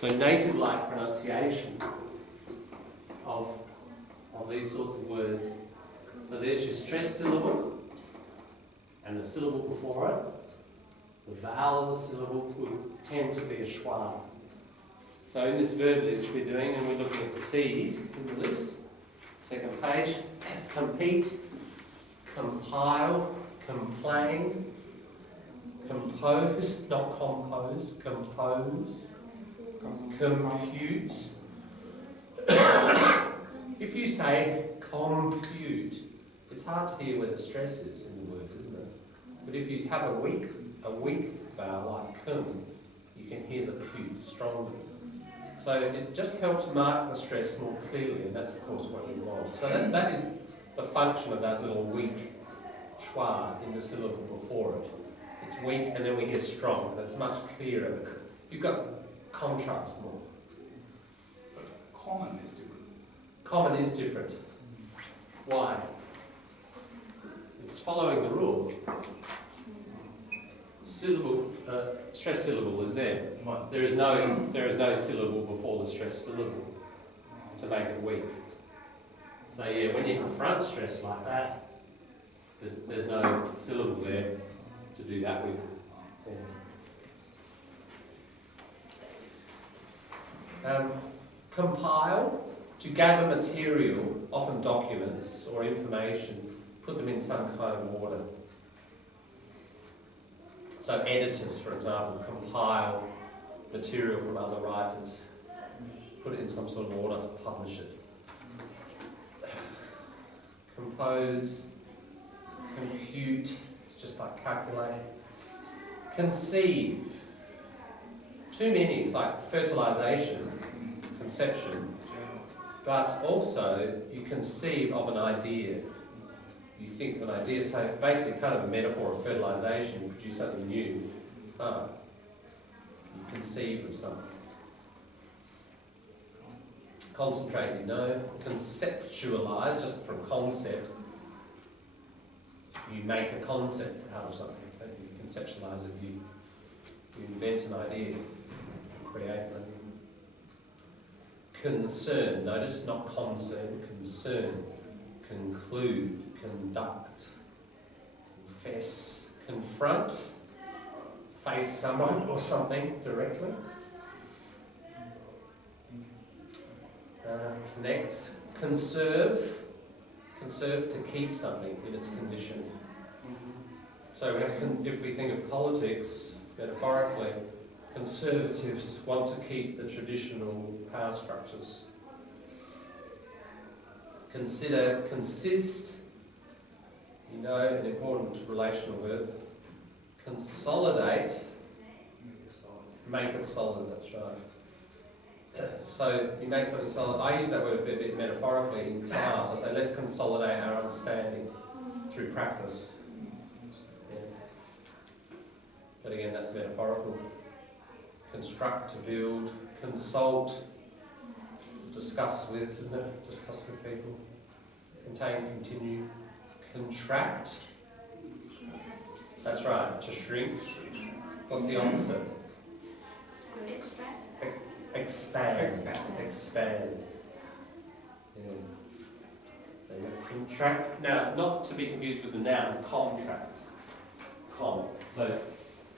So native-like pronunciation of these sorts of words. So there's your stressed syllable and the syllable before it. The vowel of the syllable would tend to be a schwa. So in this verb list we're doing, and we're looking at the C's in the list. Second page, compete, compile, complain, compose, not compose, compose, compute. If you say compute, it's hard to hear where the stress is in the word, isn't it? But if you have a weak vowel like cum, you can hear the pute strongly. So it just helps mark the stress more clearly, and that's of course what we want. So that is the function of that little weak schwa in the syllable before it. It's weak and then we hear strong, and it's much clearer. You've got contrast more. But common is different. Common is different. Why? It's following the rule. Syllable, stress syllable is there. There is no syllable before the stress syllable to make it weak. So yeah, when you confront stress like that, there's no syllable there to do that with. Yeah. Compile, to gather material, often documents or information, put them in some kind of order. So editors, for example, compile material from other writers, put it in some sort of order, publish it. Compose, compute, it's just like calculate. Conceive, two meanings like fertilization, conception, but also you conceive of an idea. You think of an idea, so basically kind of a metaphor of fertilization, you produce something new. You conceive of something. Concentrate, you know. Conceptualize, just from concept. You make a concept out of something. You conceptualize it, you invent an idea, create one. Concern, notice not concern, concern. Conclude, conduct, confess, confront, face someone or something directly. Connect, conserve, conserve to keep something in its condition. So if we think of politics, metaphorically, conservatives want to keep the traditional power structures. Consider, consist, you know, an important relational verb. Consolidate, make it solid, that's right. So you make something solid. I use that word a bit metaphorically in class. I say, let's consolidate our understanding through practice. Yeah. But again, that's metaphorical. Construct, to build, consult, discuss with, isn't it? Discuss with people. Contain, continue. Contract. That's right, to shrink. What's the opposite? Expand. Expand. Yeah. Contract. Now, not to be confused with the noun, contract. So,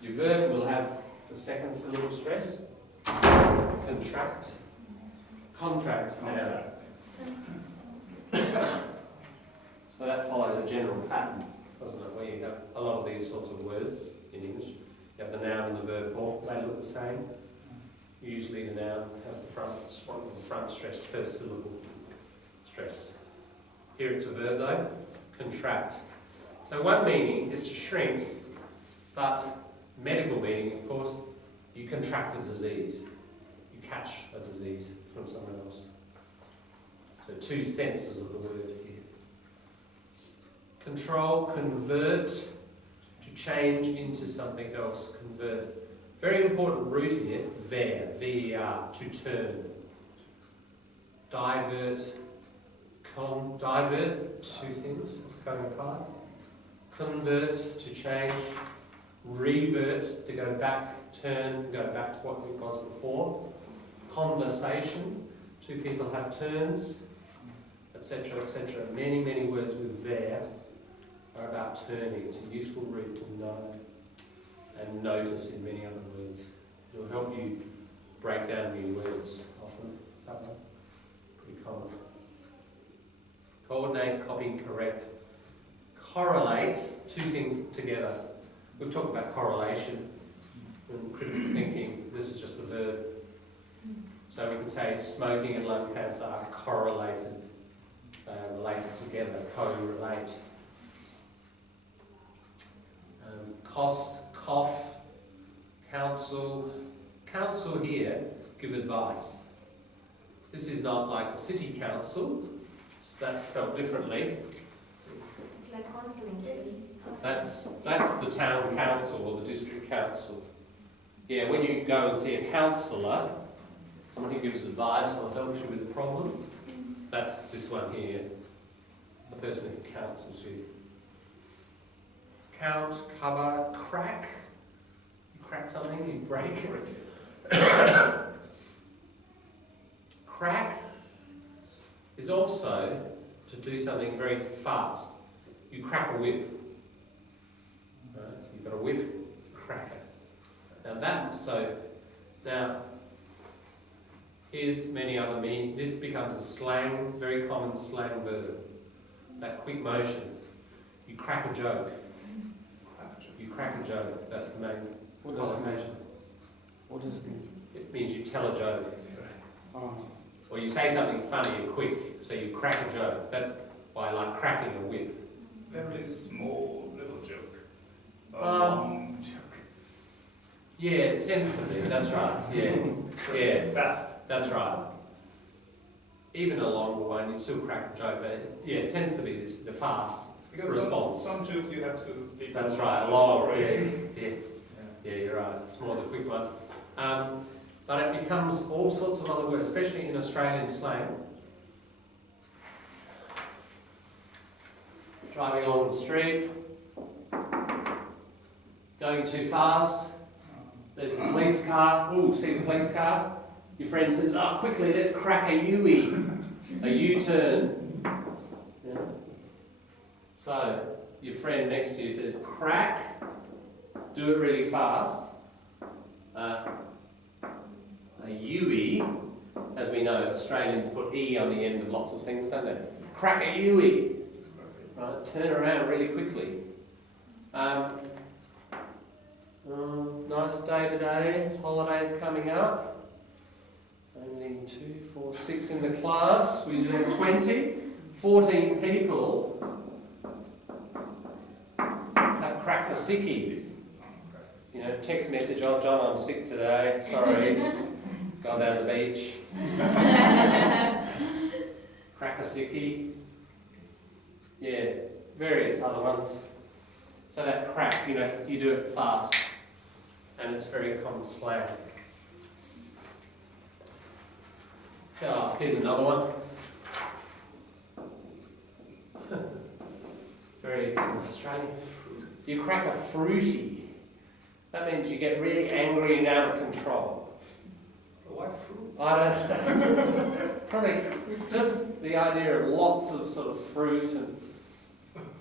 your verb will have the second syllable stress. Contract. Contract. Now. So that follows a general pattern, doesn't it? Where you have a lot of these sorts of words in English. You have the noun and the verb form. They look the same. Usually the noun has the front stress, first syllable stress. Here it's a verb though, contract. So one meaning is to shrink, but medical meaning, of course, you contract a disease. You catch a disease from someone else. So two senses of the word here. Control, convert, to change into something else, convert. Very important root here, ver, V-E-R, to turn. Divert, divert, two things going apart. Convert, to change. Revert, to go back, turn, go back to what it was before. conversation. Two people have turns, etc., etc. Many, many words with ver are about turning. It's a useful root to know and notice in many other words. It will help you break down new words often. That one, pretty common. Coordinate, copy, correct. Correlate, two things together. We've talked about correlation and critical thinking. This is just the verb. So we can say smoking and lung cancer are correlated. They are related together, co-relate. Cost, cough, counsel. Counsel here, give advice. This is not like the city council. That's spelled differently. It's like counseling. That's the town council or the district council. Yeah, when you go and see a counsellor, someone who gives advice or helps you with a problem, that's this one here, the person who counsels you. Count, cover, crack. You crack something, you break it. Crack is also to do something very fast. You crack a whip. Right? You've got a whip, crack it. Now here's many other meanings. This becomes a slang, very common slang verb. That quick motion. You crack a joke. You crack a joke. That's the main qualification. What does it mean? It means you tell a joke. Oh. Or you say something funny and quick, so you crack a joke. That's why I like cracking a whip. Very small little joke. A Um, long joke. Yeah, it tends to be, that's right. Yeah, yeah, Fast. that's right. Even a longer one, you still crack a joke, but it tends to be the fast Because response. some jokes you have to speak. That's a right, long long, story. yeah, you're right. It's more the quick one. But it becomes all sorts of other words, especially in Australian slang. Driving along the street, going too fast. There's the police car. Ooh, see the police car? Your friend says, "Oh, quickly, let's crack a U-E." A U-turn. Yeah. So, your friend next to you says, "Crack." Do it really fast. A U-E, as we know, Australians put E on the end of lots of things, don't they? Crack a U-E. Right, turn around really quickly. Nice day today, holidays coming up. Only 2, 4, 6 in the class. We do 20, 14 people have cracked a sickie. You know, text message, "Oh John, I'm sick today, sorry, gone down the beach." Crack a sickie. Yeah, various other ones. So that crack, you know, you do it fast, and it's very common slang. Oh, here's another one. Very Australian. You crack a fruity. That means you get really angry and out of control. Why fruit? I don't probably just the idea of lots of sort of fruit, and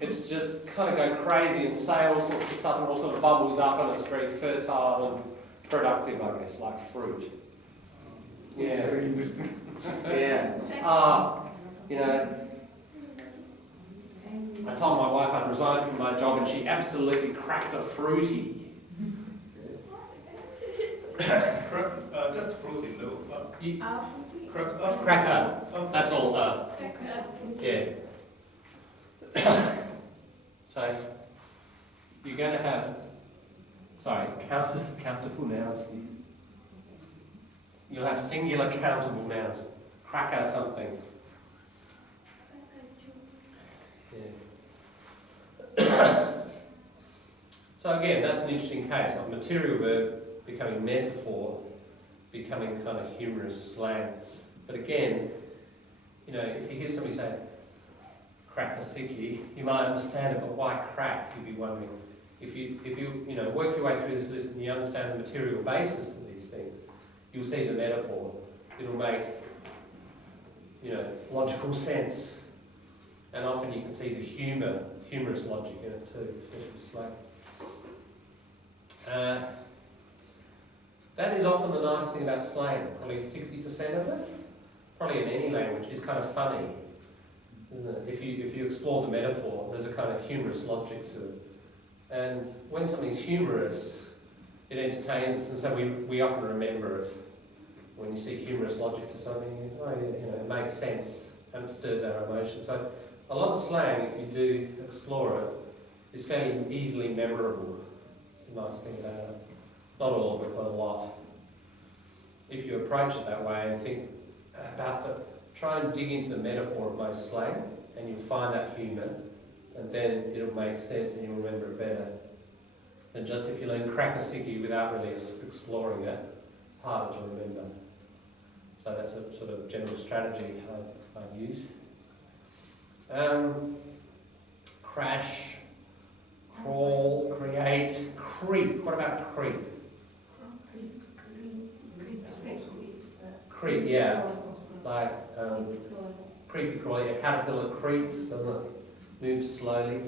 it's just kind of go crazy and say all sorts of stuff and all sort of bubbles up, and it's very fertile and productive, I guess, like fruit. Yeah. Very interesting. Yeah. You know, I told my wife I'd resigned from my job, and she absolutely cracked a fruity. Just fruity, no. Cracker. That's all. Yeah. So you're going to have, countable nouns here. You'll have singular countable nouns. Cracker something. Yeah. So again, that's an interesting case of material verb becoming metaphor, becoming kind of humorous slang. But again, you know, if you hear somebody say, "Crack a sickie," you might understand it, but why crack, you'd be wondering. If you work your way through this list and you understand the material basis to these things, you'll see the metaphor. it'll make, logical sense. And often you can see the humorous logic in it too, especially slang. That is often the nice thing about slang. Probably 60% of it, probably in any language, is kind of funny, isn't it? If you explore the metaphor, there's a kind of humorous logic to it. And when something's humorous, it entertains us, and so we often remember it. When you see humorous logic to something, it makes sense and it stirs our emotions. So a lot of slang, if you do explore it, is fairly easily memorable. It's a nice thing about it. Not all of it, but a lot. If you approach it that way and think about try and dig into the metaphor of most slang, and you'll find that humour, and then it'll make sense and you'll remember it better than just if you learn cracker-sicky without really exploring it. It's harder to remember. So that's a sort of general strategy I'd use. Crash, crawl, create, creep. What about creep? Creep, yeah. Like creepy crawly. A caterpillar creeps, doesn't it? Moves slowly.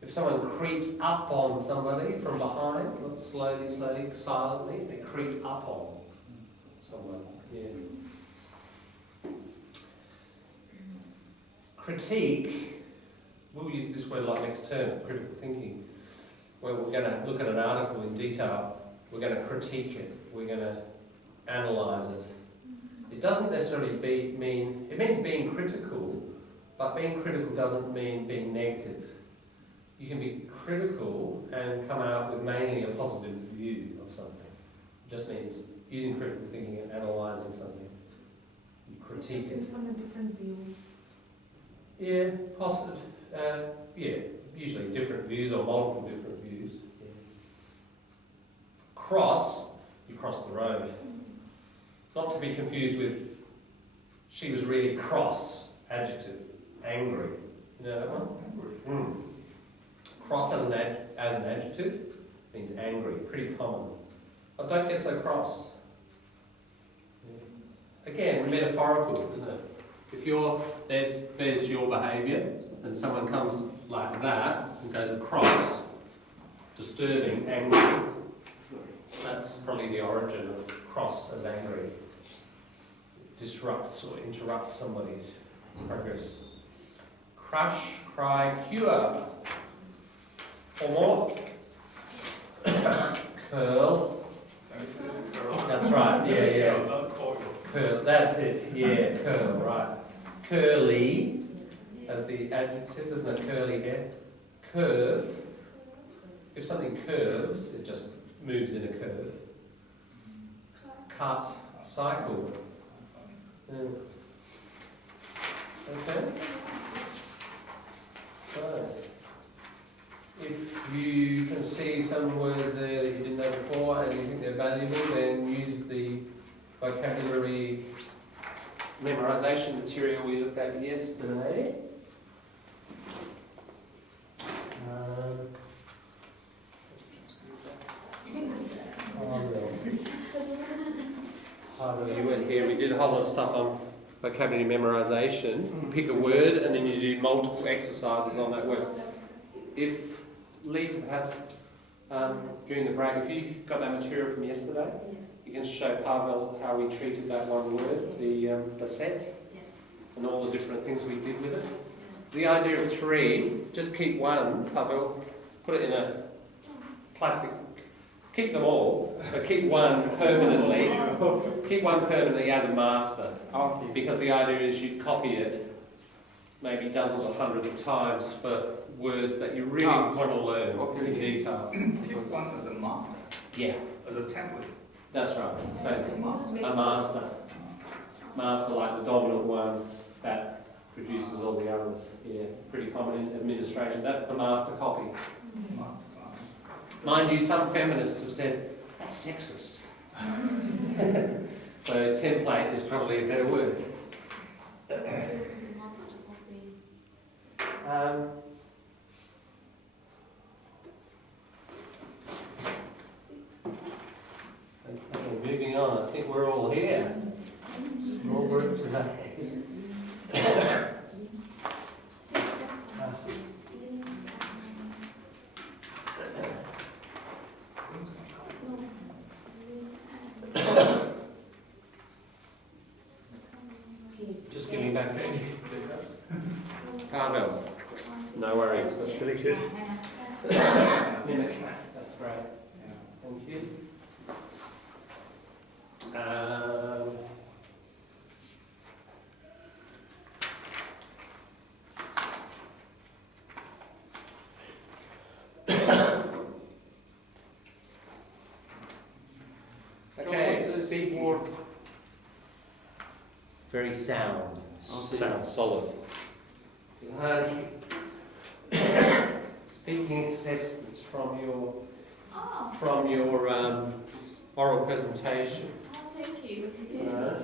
If someone creeps up on somebody from behind, not slowly, silently, they creep up on someone. Yeah. Critique, we'll use this word a lot next term, critical thinking, where we're going to look at an article in detail, we're going to critique it, we're going to analyse it. It doesn't necessarily mean, it means being critical, but being critical doesn't mean being negative. You can be critical and come out with mainly a positive view of something. It just means using critical thinking and analysing something. You critique it. From a different view. Yeah, positive. Usually different views or multiple different views. Yeah. Cross, you cross the road. Not to be confused with, she was really cross, adjective, angry. You know that one? Mm. Cross as an adjective means angry, pretty common. But don't get so cross. Again, metaphorical, isn't it? If there's your behaviour, and someone comes like that and goes across, disturbing, angry, that's probably the origin of cross as angry. It disrupts or interrupts somebody's progress. Crush, cry, cure. Or more. Curl. That's right, yeah. Curl, that's it, yeah, curl, right. Curly, as the adjective, isn't it? Curly hair. Curve. If something curves, it just moves in a curve. Cut, cycle. Okay. So, if you can see some words there that you didn't know before and you think they're valuable, then use the vocabulary memorisation material we looked at yesterday. You went here, we did a whole lot of stuff on vocabulary memorisation. Pick a word and then you do multiple exercises on that word. If Lisa, perhaps during the break, if you got that material from yesterday, you can show Pavel how we treated that one word, the set, and all the different things we did with it. The idea of 3, just keep one, Pavel, put it in a plastic, keep them all, but keep one permanently. Keep one permanently as a master, because the idea is you copy it maybe dozens or hundreds of times for words that you really want to learn in detail. Keep one as a master. Yeah. As a template. That's right. So a master. Master like the dominant one that produces all the others. Yeah, pretty common in administration. That's the master copy. Master class. Mind you, some feminists have said, that's sexist. So template is probably a better word. Okay, moving on. I think we're all here. Small group today. Just give me back there. Carvel. No worries, that's really good. Mimic, that's great. Thank you. Okay, speak more. Very sound. Sound solid. Speaking assessments from your oral presentation. Oh, thank you. Yeah, so what is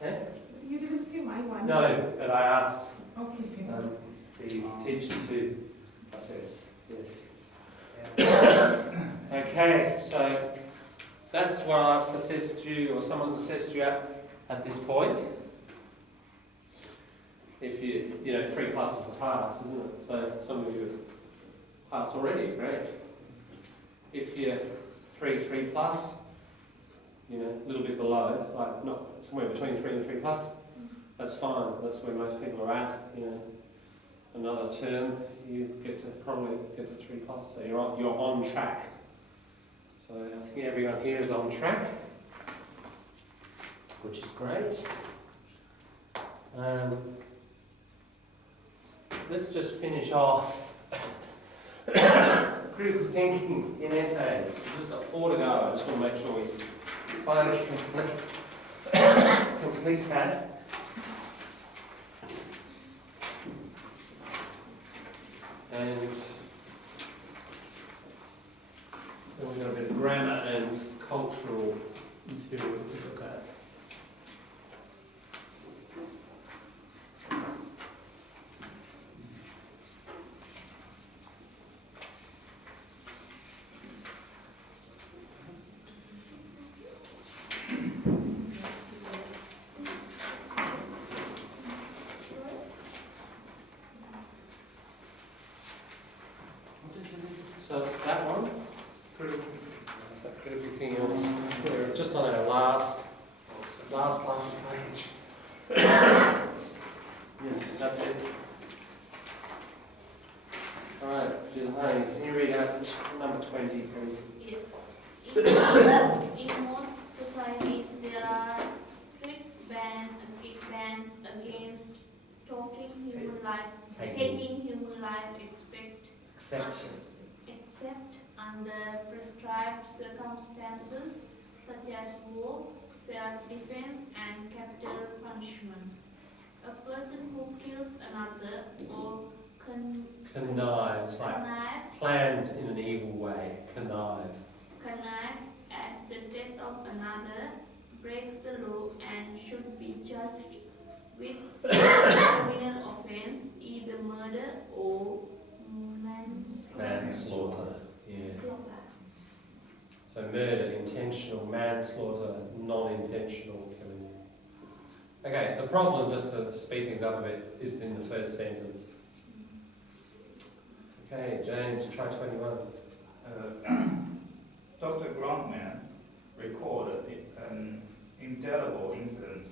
that? You didn't see my one. No, but I asked Okay. the teacher to assess. Yes. Okay, so that's what I've assessed you, or someone's assessed you at this point. If you 3 plus is the pass, isn't it? So some of you have passed already, great. If you're 3 plus, a little bit below, like not somewhere between 3 and 3 plus, that's fine. That's where most people are at. Another term, you probably get to 3 plus, so you're on track. So I think everyone here is on track, which is great. Let's just finish off critical thinking in essays. We've just got 4 to go. I just want to make sure we finally complete that. And then we've got a bit of grammar and cultural material to look at. So it's that one, critical thinking. We're just on our last page. Yeah, that's it. All right, Jill, hey, can you read out number 20, please? Yeah. In most societies, there are strict bans against taking human life, except under prescribed circumstances such as war, self-defense, and capital punishment. A person who kills another or Connives, like plans in an evil way. connives at the death of another breaks the law and should be judged with serious criminal offence, either murder or Manslaughter. Yeah. So murder, intentional, manslaughter, non-intentional killing. Okay, the problem, just to speed things up a bit, is in the first sentence. Okay, James, try 21. Dr. Grantman recorded an indelible incident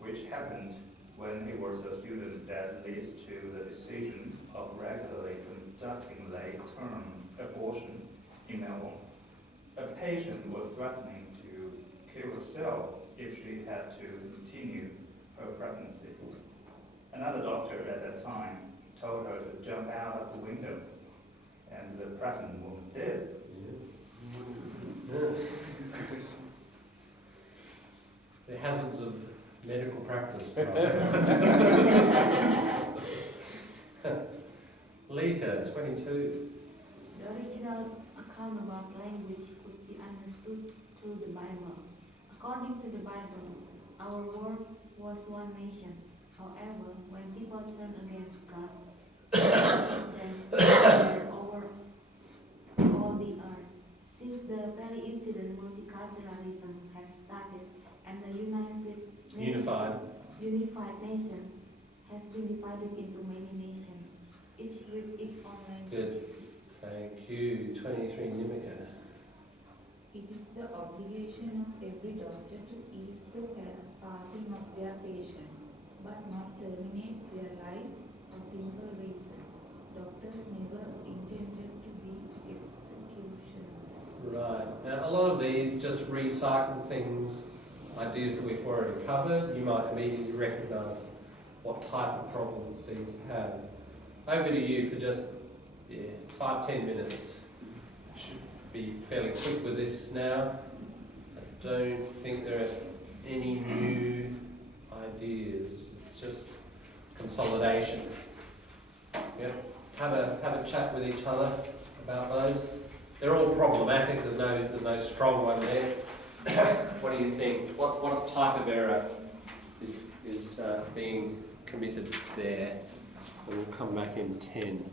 which happened when he was a student that leads to the decision of regularly conducting late-term abortion in Melbourne. A patient was threatening to kill herself if she had to continue her pregnancy. Another doctor at that time told her to jump out of the window, and the pregnant woman did. The hazards of medical practice. Lita, 22. The original account about language could be understood through the Bible. According to the Bible, our world was one nation. However, when people turned against God, then were over all the earth. Since the very incident, multiculturalism has started, and the unified nation has been divided into many nations, each with its own language. Good. Thank you. 23 Nimica. It is the obligation of every doctor to ease the passing of their patients, but not terminate their life for simple reason. Doctors never intended to be executioners. Right. Now, a lot of these just recycle things, ideas that we've already covered. You might immediately recognise what type of problem these have. Over to you for just 5-10 minutes. Should be fairly quick with this now. I don't think there are any new ideas. It's just consolidation. Yep. Have a chat with each other about those. They're all problematic. There's no strong one there. What do you think? What type of error is being committed there? And we'll come back in 10.